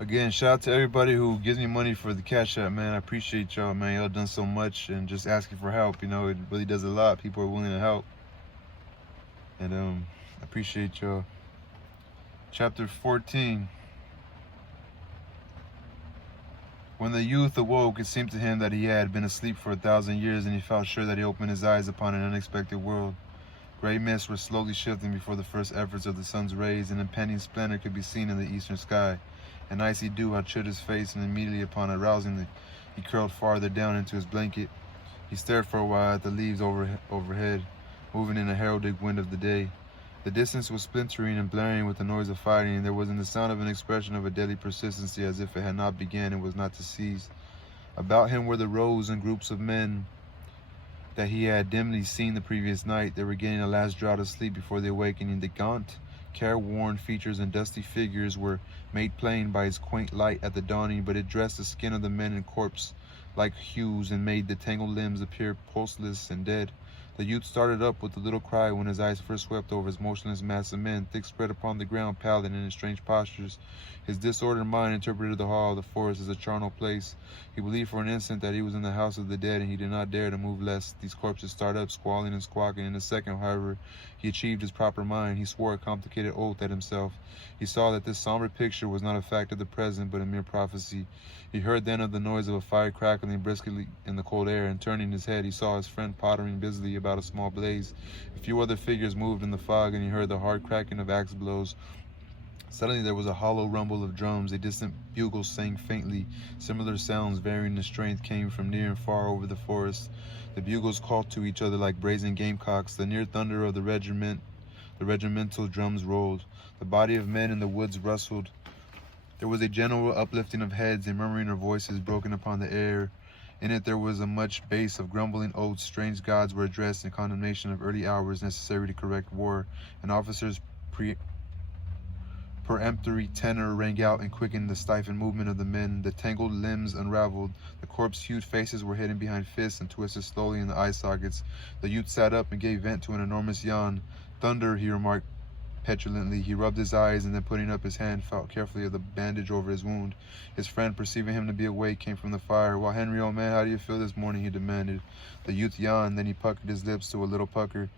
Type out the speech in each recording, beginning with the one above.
Again, shout out to everybody who gives me money for the Cash App, man. I appreciate y'all, man. Y'all done so much, and just asking for help, it really does a lot. People are willing to help, and I appreciate y'all. Chapter 14. When the youth awoke, it seemed to him that he had been asleep for 1,000 years, and he felt sure that he opened his eyes upon an unexpected world. Gray mists were slowly shifting before the first efforts of the sun's rays, and impending splendor could be seen in the eastern sky. An icy dew had chilled his face, and immediately upon arousing it, he curled farther down into his blanket. He stared for a while at the leaves overhead, moving in a heraldic wind of the day. The distance was splintering and blaring with the noise of fighting, and there was in the sound of an expression of a deadly persistency, as if it had not begun and was not to cease. About him were the rows and groups of men that he had dimly seen the previous night. They were getting a last draught of sleep before the awakening. The gaunt, careworn features and dusty figures were made plain by its quaint light at the dawning, but it dressed the skin of the men in corpse-like hues and made the tangled limbs appear pulseless and dead. The youth started up with a little cry when his eyes first swept over his motionless mass of men, thick spread upon the ground, pallid and in strange postures. His disordered mind interpreted the hall of the forest as a charnel place. He believed for an instant that he was in the house of the dead, and he did not dare to move lest these corpses start up, squalling and squawking. In a second, however, he achieved his proper mind. He swore a complicated oath at himself. He saw that this somber picture was not a fact of the present, but a mere prophecy. He heard then of the noise of a fire crackling briskly in the cold air, and turning his head, he saw his friend pottering busily about a small blaze. A few other figures moved in the fog, and he heard the hard cracking of axe blows. Suddenly there was a hollow rumble of drums. A distant bugle sang faintly. Similar sounds, varying in strength, came from near and far over the forest. The bugles called to each other like brazen gamecocks. The near thunder of the regimental drums rolled. The body of men in the woods rustled. There was a general uplifting of heads, a murmuring of voices broken upon the air. In it there was a much bass of grumbling oaths. Strange gods were addressed in condemnation of early hours necessary to correct war. An officer's peremptory tenor rang out and quickened the stifled movement of the men. The tangled limbs unraveled. The corpse-hued faces were hidden behind fists and twisted slowly in the eye sockets. The youth sat up and gave vent to an enormous yawn. Thunder, he remarked petulantly. He rubbed his eyes, and then putting up his hand, felt carefully of the bandage over his wound. His friend, perceiving him to be awake, came from the fire. "Well, Henry, old man, how do you feel this morning?" he demanded. The youth yawned, then he puckered his lips to a little pucker.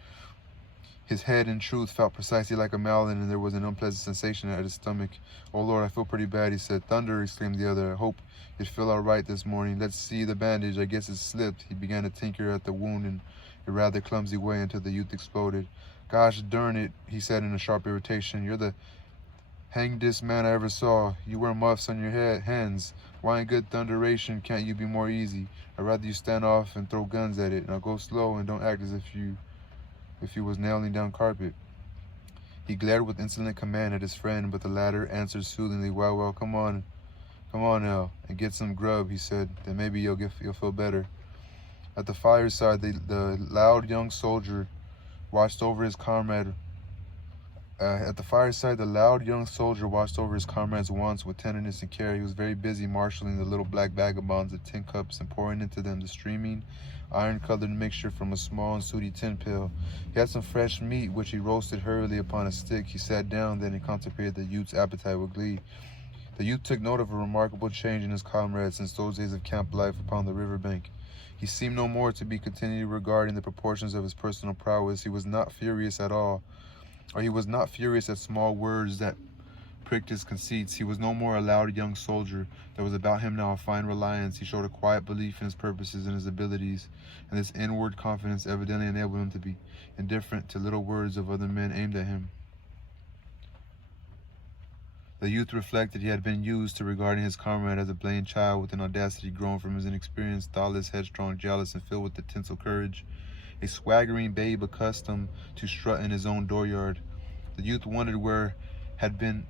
His head, in truth, felt precisely like a mallet, and there was an unpleasant sensation at his stomach. "Oh, Lord, I feel pretty bad," he said. "Thunder!" exclaimed the other. "I hope it feel all right this morning. Let's see the bandage. I guess it slipped." He began to tinker at the wound in a rather clumsy way until the youth exploded. "Gosh darn it," he said in a sharp irritation. "You're the hangedest man I ever saw. You wear muffs on your hands. Why in good thunderation can't you be more easy? I'd rather you stand off and throw guns at it. Now go slow and don't act as if you was nailing down carpet." He glared with insolent command at his friend, but the latter answered soothingly, well, come on now, and get some grub," he said. "Then maybe you'll feel better." At the fireside, the loud young soldier watched over his comrade. The loud young soldier watched over his comrade's wants with tenderness and care. He was very busy marshalling the little black vagabonds of tin cups and pouring into them the streaming, iron-colored mixture from a small and sooty tin pail. He had some fresh meat, which he roasted hurriedly upon a stick. He sat down then and contemplated the youth's appetite with glee. The youth took note of a remarkable change in his comrade since those days of camp life upon the river bank. He seemed no more to be continually regarding the proportions of his personal prowess. He was not furious at small words that pricked his conceits. He was no more a loud young soldier. There was about him now a fine reliance. He showed a quiet belief in his purposes and his abilities, and this inward confidence evidently enabled him to be indifferent to little words of other men aimed at him. The youth reflected he had been used to regarding his comrade as a plain child with an audacity grown from his inexperience, thoughtless, headstrong, jealous, and filled with the tinsel courage. A swaggering babe accustomed to strut in his own dooryard. The youth wondered where had been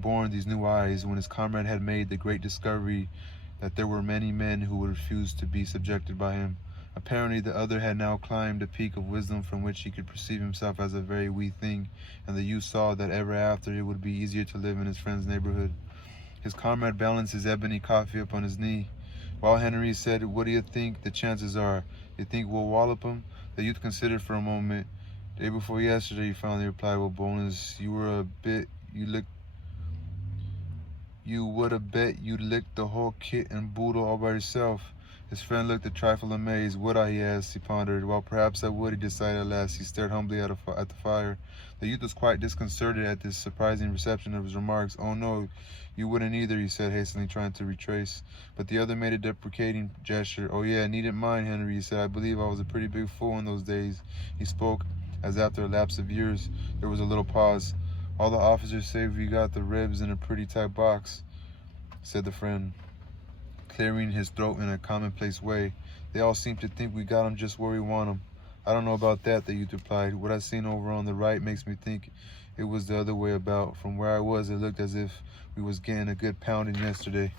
born these new eyes when his comrade had made the great discovery that there were many men who would refuse to be subjected by him. Apparently the other had now climbed a peak of wisdom from which he could perceive himself as a very wee thing, and the youth saw that ever after it would be easier to live in his friend's neighborhood. His comrade balanced his ebony coffee upon his knee. "Well, Henry," he said, "what do you think the chances are? You think we'll wallop 'em?" The youth considered for a moment. "Day before yesterday," he finally replied with boldness, "you You would have bet you'd lick the whole kit and boodle all by yourself. His friend looked a trifle amazed. Would I, he asked. He pondered. Well, perhaps I would, he decided at last. He stared humbly at the fire. The youth was quite disconcerted at this surprising reception of his remarks. Oh, no, you wouldn't either, he said, hastily trying to retrace. But the other made a deprecating gesture. Oh, yeah, needn't mind, Henry, he said. I believe I was a pretty big fool in those days. He spoke as after a lapse of years. There was a little pause. All the officers say we got the ribs in a pretty tight box, said the friend, clearing his throat in a commonplace way. They all seem to think we got 'em just where we want 'em. I don't know about that, the youth replied. What I seen over on the right makes me think it was the other way about. From where I was, it looked as if we was getting a good pounding yesterday.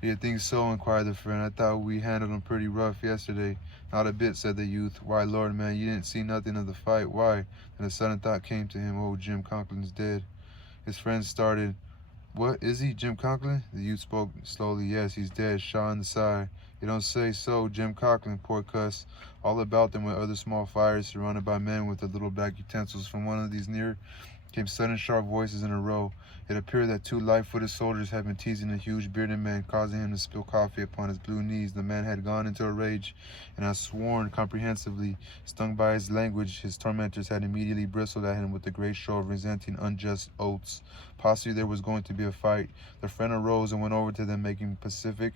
Do you think so? Inquired the friend. I thought we handled 'em pretty rough yesterday. Not a bit, said the youth. Why, Lord, man, you didn't see nothing of the fight. Why? And a sudden thought came to him. Oh, Jim Conklin's dead. His friend started. What, is he, Jim Conklin? The youth spoke slowly. Yes, he's dead, shot in the side. You don't say so, Jim Conklin, poor cuss. All about them were other small fires surrounded by men with the little black utensils. From one of these near came sudden sharp voices in a row. It appeared that two light-footed soldiers had been teasing a huge bearded man, causing him to spill coffee upon his blue knees. The man had gone into a rage and had sworn comprehensively. Stung by his language, his tormentors had immediately bristled at him with a great show of resenting unjust oaths. Possibly there was going to be a fight. The friend arose and went over to them, making pacific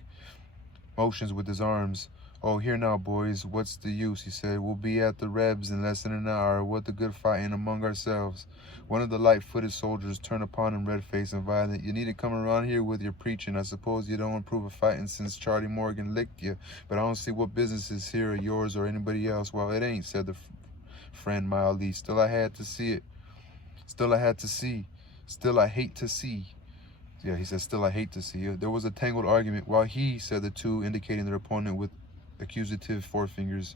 motions with his arms. Oh, here now, boys, what's the use, he said. We'll be at the Rebs in less than an hour. What the good fighting among ourselves. One of the light-footed soldiers turned upon him, red-faced and violent. You need to come around here with your preaching. I suppose you don't improve of fighting since Charlie Morgan licked you, but I don't see what business is here of yours or anybody else. Well, it ain't, said the friend mildly. Still I had to see it. Still I had to see. Still I hate to see. Yeah, he said, still I hate to see. There was a tangled argument. While he, said the two, indicating their opponent with accusative forefingers.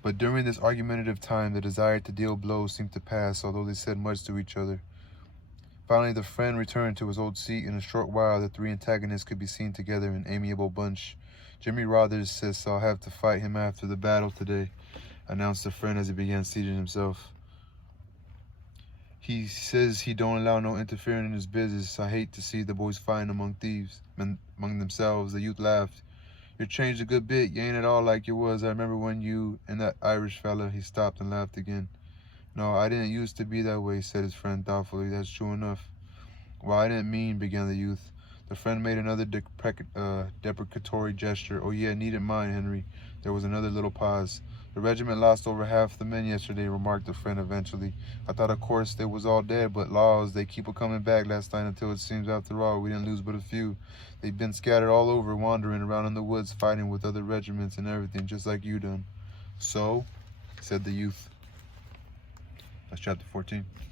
But during this argumentative time, the desire to deal blows seemed to pass, although they said much to each other. Finally, the friend returned to his old seat. In a short while, the three antagonists could be seen together, an amiable bunch. Jimmy Rothers says I'll have to fight him after the battle today, announced the friend as he began seating himself. He says he don't allow no interfering in his business. I hate to see the boys fighting among thieves, among themselves. The youth laughed. You're changed a good bit. You ain't at all like you was. I remember when you and that Irish fella. He stopped and laughed again. No, I didn't used to be that way, said his friend thoughtfully. That's true enough. Well, I didn't mean, began the youth. The friend made another deprecatory gesture. Oh yeah, needn't mind, Henry. There was another little pause. The regiment lost over half the men yesterday, remarked the friend eventually. I thought, of course, they was all dead, but laws, they keep a-coming back last night until it seems, after all, we didn't lose but a few. They've been scattered all over, wandering around in the woods, fighting with other regiments and everything, just like you done. So, said the youth. That's chapter 14.